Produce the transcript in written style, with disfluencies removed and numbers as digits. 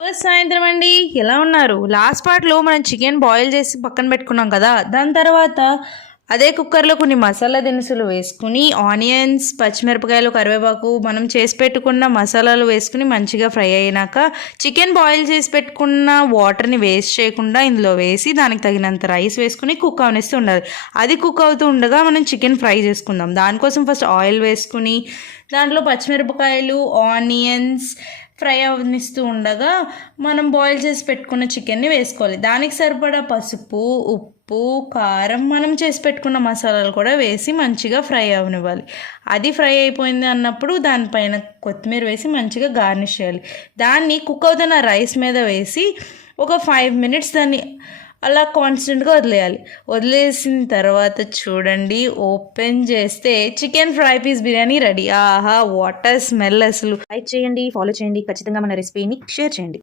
సాయంత్రం అండి, ఎలా ఉన్నారు? లాస్ట్ పార్ట్లో మనం చికెన్ బాయిల్ చేసి పక్కన పెట్టుకున్నాం కదా. దాని తర్వాత అదే కుక్కర్లో కొన్ని మసాలా దినుసులు వేసుకుని ఆనియన్స్, పచ్చిమిరపకాయలు, కరివేపాకు, మనం చేసి పెట్టుకున్న మసాలాలు వేసుకుని మంచిగా ఫ్రై అయినాక చికెన్ బాయిల్ చేసి పెట్టుకున్న వాటర్ని వేస్ట్ చేయకుండా ఇందులో వేసి దానికి తగినంత రైస్ వేసుకుని కుక్ అవనిస్తూ ఉండాలి. అది కుక్ అవుతూ ఉండగా మనం చికెన్ ఫ్రై చేసుకుందాం. దానికోసం ఫస్ట్ ఆయిల్ వేసుకుని దాంట్లో పచ్చిమిరపకాయలు, ఆనియన్స్ ఫ్రై అవనిస్తూ ఉండగా మనం బాయిల్ చేసి పెట్టుకున్న చికెన్ని వేసుకోవాలి. దానికి సరిపడా పసుపు, ఉప్పు, కారం, మనం చేసి పెట్టుకున్న మసాలాలు కూడా వేసి మంచిగా ఫ్రై అవనివ్వాలి. అది ఫ్రై అయిపోయింది అన్నప్పుడు దానిపైన కొత్తిమీర వేసి మంచిగా గార్నిష్ చేయాలి. దాన్ని కుక్ అవుతున్న రైస్ మీద వేసి ఒక 5 minutes దాన్ని అలా కాన్స్టెంట్గా వదిలేయాలి. వదిలేసిన తర్వాత చూడండి, ఓపెన్ చేస్తే chicken fry piece biryani ready. ఆహా, వాటర్ స్మెల్! అసలు లైక్ చేయండి, ఫాలో చేయండి, ఖచ్చితంగా మన రెసిపీని షేర్ చేయండి.